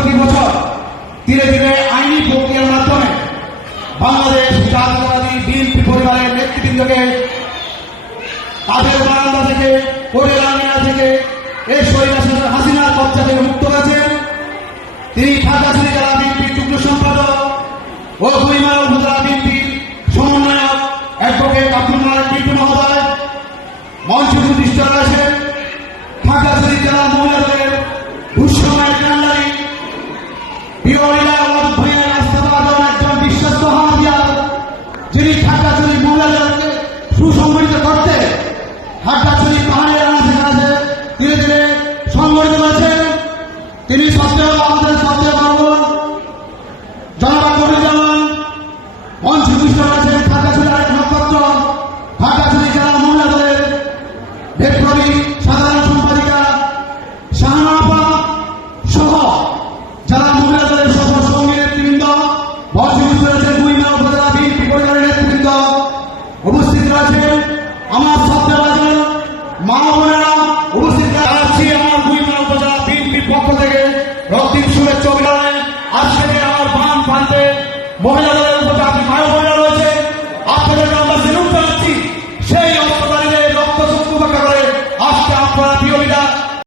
65 বছর ধীরে ধীরে আইনি প্রক্রিয়ার মাধ্যমে বাংলাদেশ জাতীয়তাবাদী বিএনপি পরিবারের নেতৃবৃন্দকে তাদের বারান্দা থেকে কোরেল আমিনা থেকে এই স্বৈরাচার হাসিনার কবজা থেকে মুক্ত করেছেন। তিনি খাগড়াছড়ি জেলা বিএনপির যুগ্ম সম্পাদক ও গুইমারা উপজেলা বিএনপির সমন্বয়ক অ্যাডভোকেট আব্দুল মালিক টিটু মহোদয় মঞ্চে উপবিষ্ট রয়েছেন। খাগড়াছড়ি জেলা মহিলা দলের দুঃসময়ের কান্ডারি বিরোধীরা ভূঁইয়া রাস্তা পাওয়ার জন্য একজন বিশ্বস্ত হাতিয়ার, যিনি খাগড়াছড়ি মহিলা দলকে সুসংগঠিত করতে খাগড়াছড়ি পাহাড়ের আনাচে কাছে ধীরে ধীরে সংগঠিত করেছেন। তিনি সত্ত্বেও আমাদের সবচেয়ে বড় জনতা কর্মীজন মঞ্চে উপবিষ্ট রয়েছেন। খাগড়াছড়ি আরেক নক্ষত্র খাগড়াছড়ি জেলা মহিলা দলের বিপ্লবী সাধারণ সম্পাদিকা শাহনাপা সহ যারা মহিলা দলের সহ সঙ্গী নেতৃবৃন্দ মঞ্চে উপস্থিত রয়েছেন। গুইমারা উপজেলা বিএনপি পরিবারের নেতৃবৃন্দ উপস্থিত রয়েছেন। আমার সত্যবাদী মা বোনেরা উপস্থিত আছি। আমার গুইমারা উপজেলা বিএনপির পক্ষ থেকে রক্তিম শুভেচ্ছা অভিনয়। আজকে আমার বাম প্রান্তে মহিলা